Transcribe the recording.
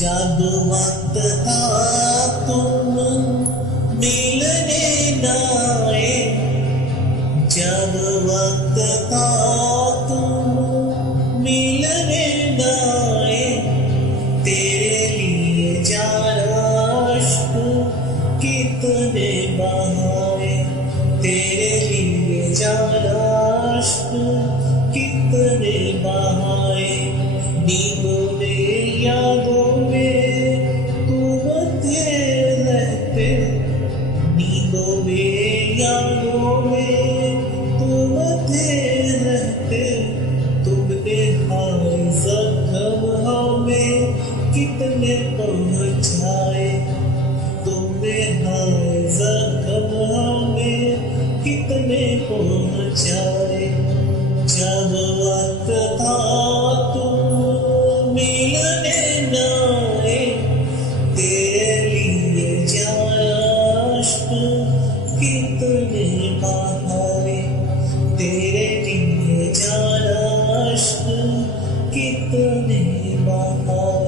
जब वक्त था तुम मिलने नाए, जब वक्त था तुम मिलने नाए, तेरे लिए जाना अश्क कितने बहाए, तेरे लिए जाना अश्क कितने बहाए। नींदों में यादों में तुम थे रहते, नींदों में यादों में तुम थे रहते, तुमने हाय जख्म हमें कितने पहुँचाए, तुमने हाय जख्म हमें कितने पहुँचाए। जब वक्त था तुम मिलने नाए, तेरे लिए जाना अश्क कितने बहाए, तेरे लिए जाना अश्क कितने बहाए।